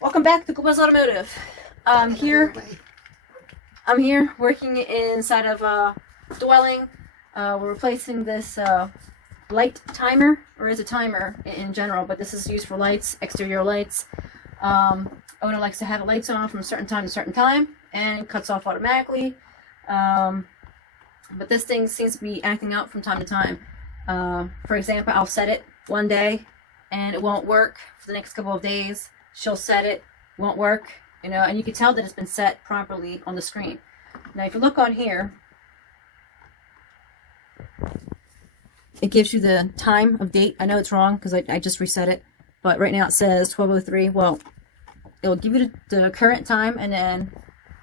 Welcome back to Cuba's Automotive. I'm here working inside of a dwelling. We're replacing this light timer, or is a timer in general, but this is used for lights, exterior lights. Owner likes to have the lights on from a certain time to a certain time and cuts off automatically. But this thing seems to be acting out from time to time. For example, I'll set it one day and it won't work for the next couple of days. She'll set it, won't work, and you can tell that it's been set properly on the screen. Now, if you look on here, it gives you the time of date. I know it's wrong because I just reset it, but right now it says 12:03. Well, it'll give you the current time, and then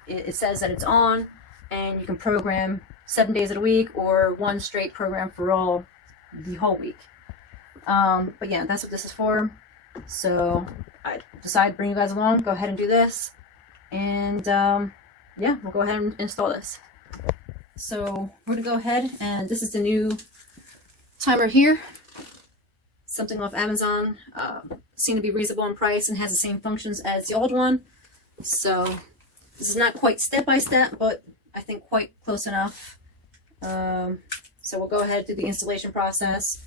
it says that it's on, and you can program 7 days of the week or one straight program for the whole week. But yeah, that's what this is for. So I decided to bring you guys along, go ahead and do this, and yeah, we'll go ahead and install this. So we're gonna go ahead, and this is the new timer here, something off Amazon. Seemed to be reasonable in price and has the same functions as the old one. So this is not quite step by step, but I think quite close enough. So we'll go ahead and do the installation process.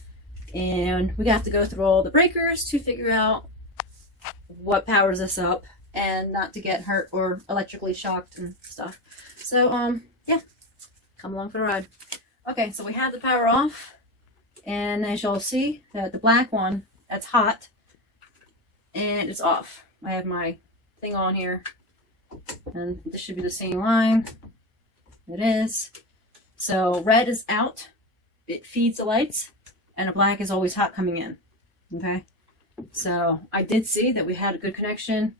And we have to go through all the breakers to figure out what powers this up and not to get hurt or electrically shocked and stuff. So, yeah, come along for the ride. Okay, so we have the power off, and as you'll see, that the black one, that's hot, and it's off. I have my thing on here, and this should be the same line. It is. So red is out. It feeds the lights. And a black is always hot coming in. Okay, so I did see that we had a good connection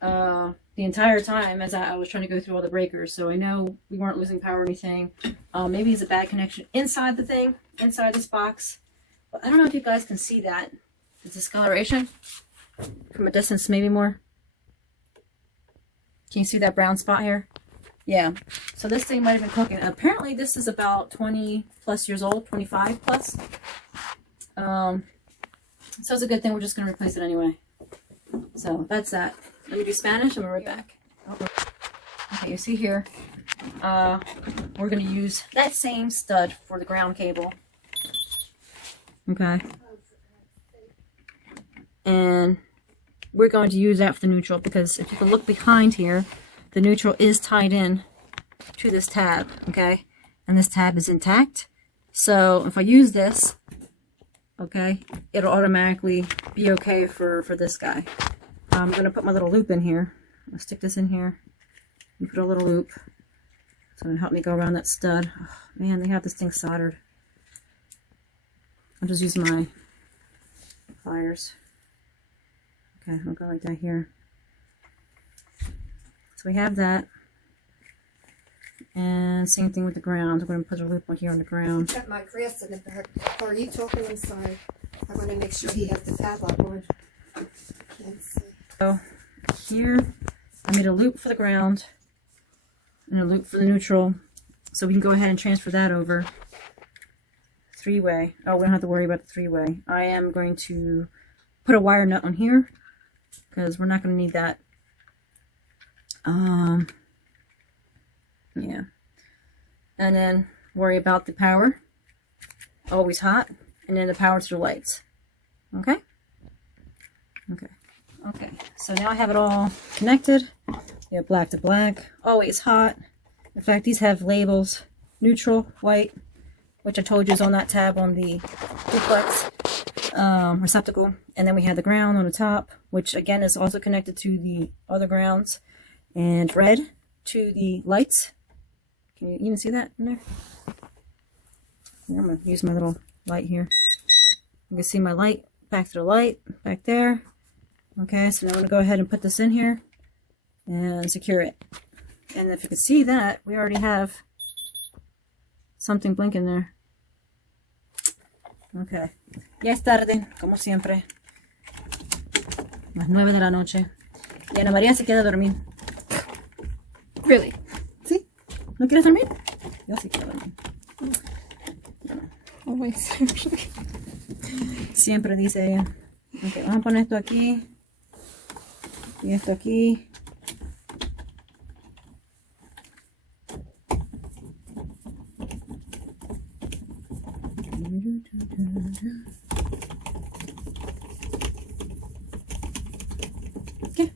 the entire time as I was trying to go through all the breakers. So I know we weren't losing power or anything. Maybe it's a bad connection inside the thing, inside this box. But I don't know if you guys can see that. The discoloration from a distance, maybe more. Can you see that brown spot here? Yeah. So this thing might have been cooking. Apparently this is about 20 plus years old, 25 plus. So it's a good thing. We're just going to replace it anyway. So that's that. Let me do Spanish and we'll be right back. Okay, you see here, we're going to use that same stud for the ground cable. Okay. And we're going to use that for the neutral, because if you can look behind here, the neutral is tied in to this tab, okay? And this tab is intact. So if I use this, okay, it'll automatically be okay for this guy. I'm going to put my little loop in here. I'll stick this in here and put a little loop. So it'll help me go around that stud. Oh, man, they have this thing soldered. I'll just use my pliers. Okay, I'll go like that here. So we have that. And same thing with the ground. I'm going to put a loop on here on the ground. Got my grass in the back. Or are you talking inside? I want to make sure he has the padlock on. Can't see. So here I made a loop for the ground and a loop for the neutral. So we can go ahead and transfer that over. Three-way. Oh, we don't have to worry about the three-way. I am going to put a wire nut on here because we're not going to need that. Yeah. And then worry about the power. Always hot. And then the power to the lights. Okay? Okay. Okay. So now I have it all connected. We have black to black. Always hot. In fact, these have labels. Neutral, white, which I told you is on that tab on the duplex receptacle. And then we have the ground on the top, which again is also connected to the other grounds. And red to the lights. Can you even see that in there? Here, I'm going to use my little light here. You can see my light, back to the light, back there. Okay, so now I'm going to go ahead and put this in here and secure it. And if you can see that, we already have something blinking there. Okay. Ya es tarde, como siempre. Las 9 de la noche. Y Ana María se queda a dormir. Really? ¿Sí? ¿No quieres dormir? Yo sí quiero dormir. Always. Siempre dice ella. Ok, vamos a poner esto aquí. Y esto aquí. ¿Qué?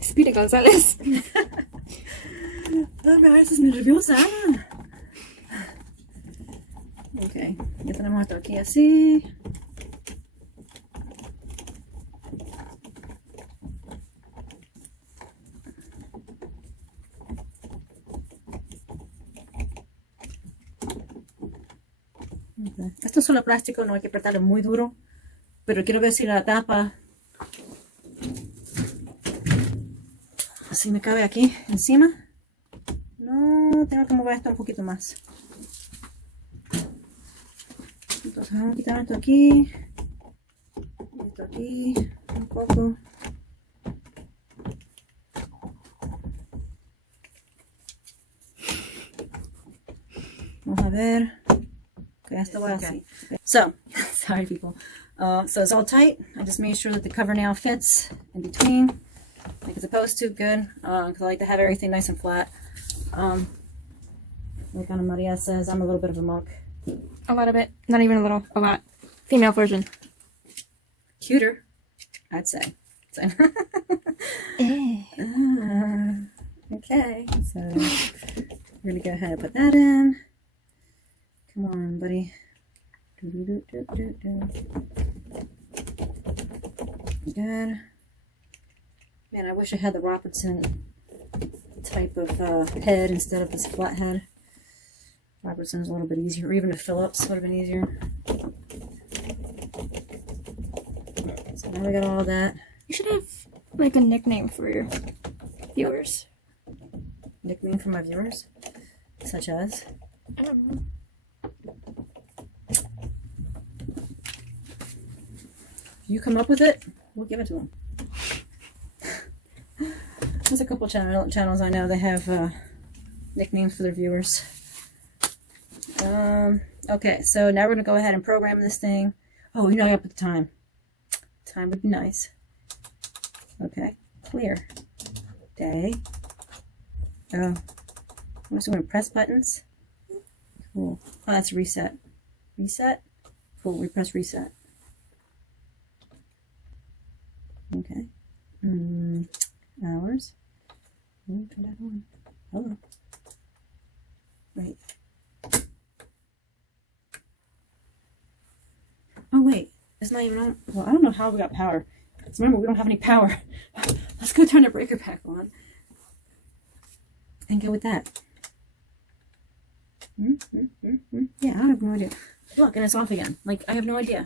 Speedy González. Ay, a veces me nerviosa. Ok, ya tenemos esto aquí así. Okay. Esto es solo plástico, no hay que apretarlo muy duro. Pero quiero ver si la tapa así me cabe aquí encima. No, tengo que mover esto un poquito más. Entonces vamos a quitar esto aquí. Esto aquí. Un poco. Vamos a ver. Okay, esto va así. So, sorry people. So it's all tight. I just made sure that the cover now fits in between. Like it's supposed to, good. Because I like to have everything nice and flat. Like Ana Maria says, I'm a little bit of a monk. A lot of it. Not even a little. A lot. Female version. Cuter, I'd say. So. Okay, so we're gonna go ahead and put that in. Come on, buddy. Good. Man, I wish I had the Robertson type of head instead of this flat head. Robertson's a little bit easier, or even a Phillips would have been easier. So now we got all that. You should have like a nickname for your viewers. Nickname for my viewers, such as. I don't know. If you come up with it, we'll give it to them. There's a couple channels I know that have nicknames for their viewers. Okay, so now we're gonna go ahead and program this thing. Oh, you know I gotta put the time. Time would be nice. Okay, clear. Day. Oh, I'm just gonna press buttons. Cool. Oh, that's reset. Reset. Cool. We press reset. Okay. Hours. Ooh, turn that on. Hello. Wait. Oh wait, it's not even on. Well, I don't know how we got power. Because remember, we don't have any power. Let's go turn the breaker pack on. And go with that. Yeah, I have no idea. Look, and it's off again. Like, I have no idea.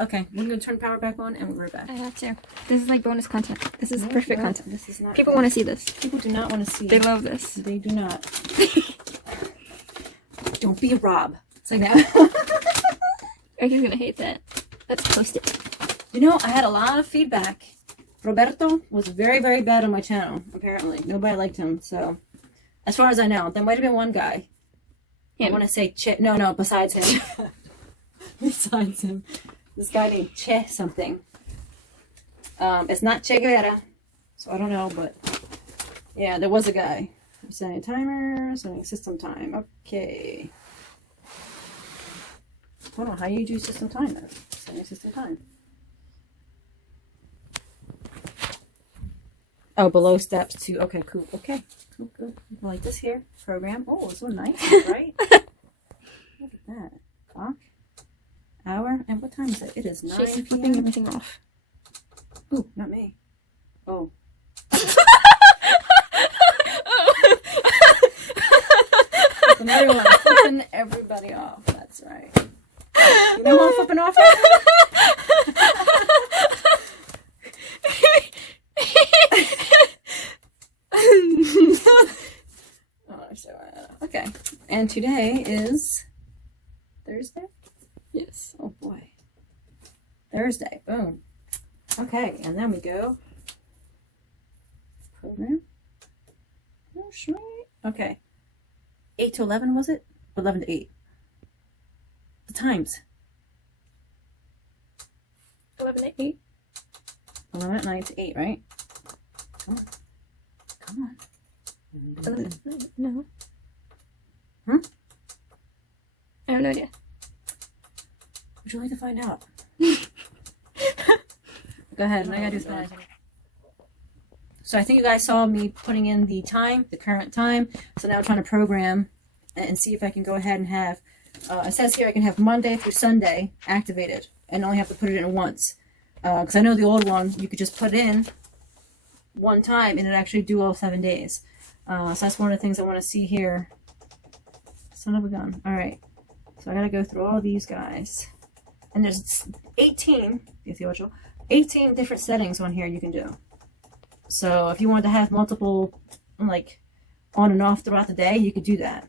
Okay, we're going to turn power back on and we'll be right back. I have to. This is like bonus content. This is perfect content. This is not. People want to see this. People do not want to see. They love this. They do not. Don't be a Rob. It's like that. Eric's gonna hate that. Let's post it. You know, I had a lot of feedback. Roberto was very, very bad on my channel, apparently. Nobody liked him, so. As far as I know, there might have been one guy. I want to say No, besides him. Besides him. This guy named Che something. It's not Che Guevara, so I don't know, but yeah, there was a guy. Setting a timer, setting system time. Okay. I don't know how you do system time though. Setting system time. Oh, below steps 2. Okay, cool. Okay, cool, good. Like this here. Program. Oh, it's so nice, right? Look at that. Clock. Hour. And what time is it? It is 9 She's flipping p.m. everything off. Ooh, not me. Oh. Flipping everybody off. That's right. You know who I'm flipping off? Okay. And today is Thursday? Yes. Oh boy. Thursday. Boom. Okay, and then we go. Program. Oh, sweet. Okay. 8 to 11 was it? 11 to 8. The times. 11 to 8. 11 at night to 8, right? Come on. Come on. 11 at night. No. Hmm? I have no idea. Would you like to find out? Go ahead. I gotta do Spanish. So I think you guys saw me putting in the time, the current time. So now I'm trying to program and see if I can go ahead and have, it says here I can have Monday through Sunday activated and only have to put it in once. Because I know the old one, you could just put in one time and it actually do all 7 days. So that's one of the things I want to see here. Son of a gun. All right. So I got to go through all these guys. And there's 18 different settings on here you can do. So if you wanted to have multiple, like, on and off throughout the day, you could do that.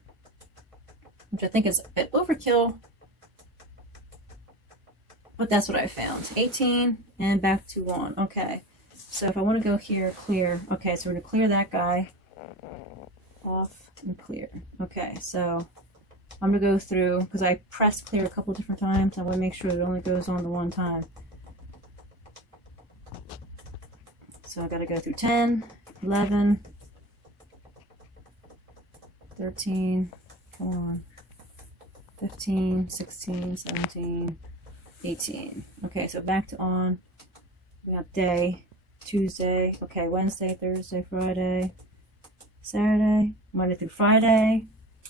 Which I think is a bit overkill. But that's what I found. 18 and back to 1. Okay. So if I want to go here, clear. Okay, so we're going to clear that guy. Off and clear. Okay, so I'm going to go through, because I pressed clear a couple different times. I want to make sure it only goes on the one time. So I got to go through 10, 11, 13, come on, 15, 16, 17, 18. Okay, so back to on. We got day, Tuesday, okay, Wednesday, Thursday, Friday, Saturday, Monday through Friday,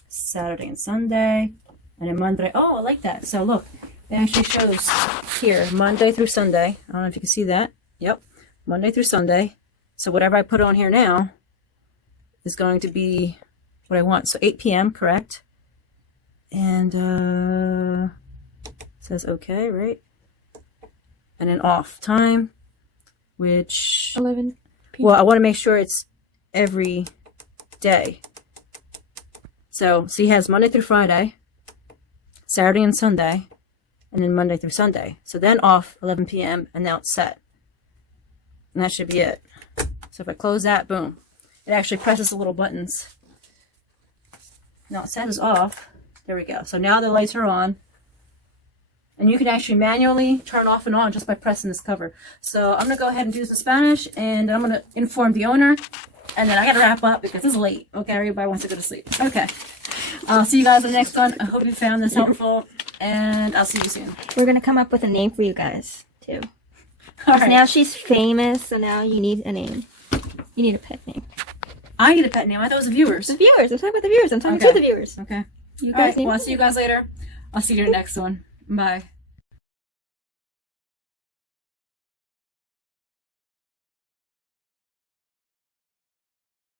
Saturday and Sunday, and then Monday. Oh, I like that. So look, it actually shows here, Monday through Sunday. I don't know if you can see that. Yep. Monday through Sunday. So whatever I put on here now is going to be what I want. So 8 p.m., correct? And says okay, right? And then off time, which 11 p.m. well, I want to make sure it's every day. So he has Monday through Friday, Saturday and Sunday, and then Monday through Sunday. So then off 11 p.m. and now it's set. And that should be it. So if I close that, boom. It actually presses the little buttons. Now it says off. There we go. So now the lights are on. And you can actually manually turn off and on just by pressing this cover. So I'm going to go ahead and do this in Spanish. And I'm going to inform the owner. And then I got to wrap up because it's late. Okay, everybody wants to go to sleep. Okay. I'll see you guys in the next one. I hope you found this helpful. And I'll see you soon. We're going to come up with a name for you guys, too. All right. Now she's famous, so now you need a name. You need a pet name. I need a pet name. I thought it was the viewers. The viewers. I'm talking about the viewers. I'm talking Okay. to the viewers. Okay. You All right. guys name Well, I'll see you guys later. I'll see you in the next one. Bye.